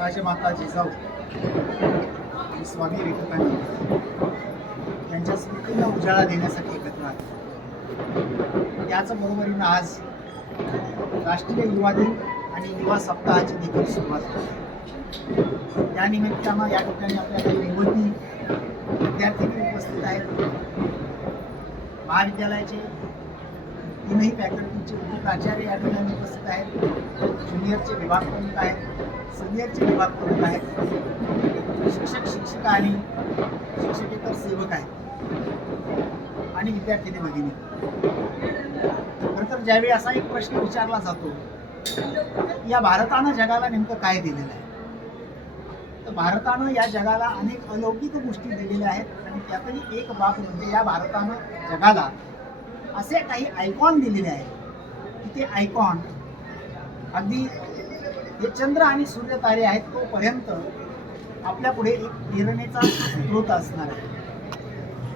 राजमाता जिजाऊ आणि स्वामी विवेकानंद यांच्या स्मृतींना उजाळा देण्यासाठी एकत्र आले. त्याच बरोबरीनं आज राष्ट्रीय युवा दिन आणि युवा सप्ताहाची देखील सुरुवात झाली. त्या निमित्तानं या ठिकाणी आपल्या काही युवती विद्यार्थी उपस्थित आहेत. महाविद्यालयाचे तीनही फॅकल्टीचे प्राचार्य या ठिकाणी उपस्थित आहेत. ज्युनियरचे विभाग प्रमुख आहेत, सिनियरचे विभाग प्रमुख आहेत, शिक्षक शिक्षिका आणि शिक्षकेतर सेवक आहेत आणि विद्यार्थिनी भगिनी. खरं तर ज्यावेळी असा एक प्रश्न विचारला जातो या भारतानं जगाला नेमकं काय दिलेलं आहे, तर भारतानं या जगाला अनेक अलौकिक गोष्टी दिलेल्या आहेत आणि त्यातही एक बाब म्हणजे या भारतानं जगाला असे काही आयकॉन दिलेले आहेत की ते आयकॉन अगदी जे चंद्र आणि सूर्य तारे आहेत तोपर्यंत आपल्या पुढे एक प्रेरणेचा स्रोत असणार आहे.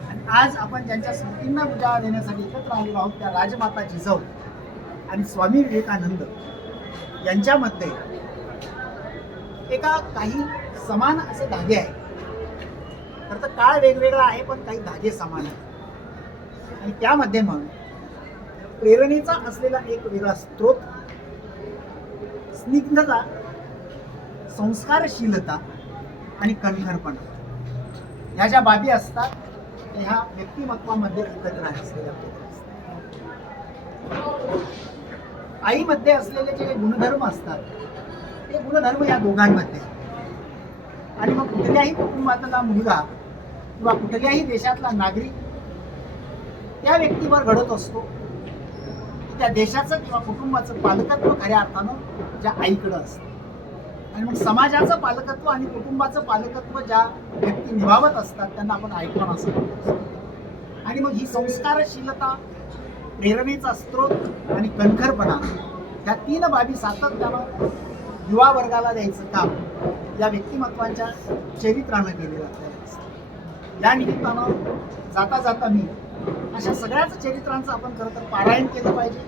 आणि आज आपण ज्यांच्या स्मृतींना उजाळा देण्यासाठी एकत्र आलेलो आहोत त्या राजमाता जिजाऊ आणि स्वामी विवेकानंद यांच्यामध्ये एका काही समान असे धागे आहेत. खरं तर काळ वेगवेगळा आहे पण काही धागे समान आहेत आणि त्यामध्ये मग प्रेरणेचा असलेला एक वेगळा स्रोत, स्निग्धता, संस्कारशीलता आणि कणखरपणा या ज्या बाबी असतात त्या ह्या व्यक्तिमत्वामध्ये एकत्र असलेल्या आईमध्ये असलेले जे गुणधर्म असतात ते गुणधर्म या दोघांमध्ये आणि मग कुठल्याही कुटुंबातला मुलगा किंवा कुठल्याही देशातला नागरिक त्या व्यक्तीवर घडत असतो की त्या देशाचं किंवा कुटुंबाचं पालकत्व खऱ्या अर्थानं ज्या आईकडं असतं. आणि मग समाजाचं पालकत्व आणि कुटुंबाचं पालकत्व ज्या व्यक्ती निभावत असतात त्यांना आपण आयकॉन असं म्हणतो. आणि मग ही संस्कारशीलता, प्रेरणेचा स्रोत आणि कणखरपणा ह्या तीन बाबी सातत्यानं युवा वर्गाला द्यायचं काम या व्यक्तिमत्वांच्या चरित्रानं केलेलं असतं. या निमित्तानं जाता जाता मी अशा सगळ्याच चरित्रांचं आपण खरं तर पारायण केलं पाहिजे.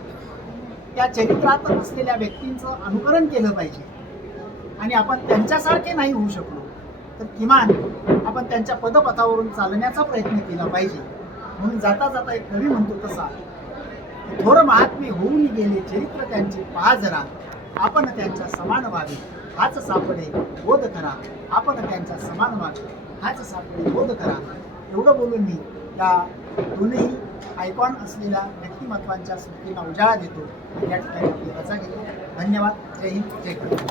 त्या चरित्रात असलेल्या व्यक्तींचं अनुकरण केलं पाहिजे आणि आपण त्यांच्यासारखे नाही होऊ शकलो तर किमान आपण त्यांच्या पदपथावरून चालण्याचा प्रयत्न केला पाहिजे. म्हणून जाता जाता एक कवी म्हणतो तसा, थोर महात्मे होऊन गेले चरित्र त्यांचे पहा जरा, आपण त्यांच्या समान व्हावे हाच सापडे बोध करा, आपण त्यांच्या समान व्हावे हाच सापडे बोध करा. एवढं बोलून मी या दोन्ही आयकॉन असलेल्या व्यक्तिमत्वांच्या स्मृतींना उजाळा देतो. या ठिकाणी आपली रजा घेतो. धन्यवाद. जय हिंद, जय भारत.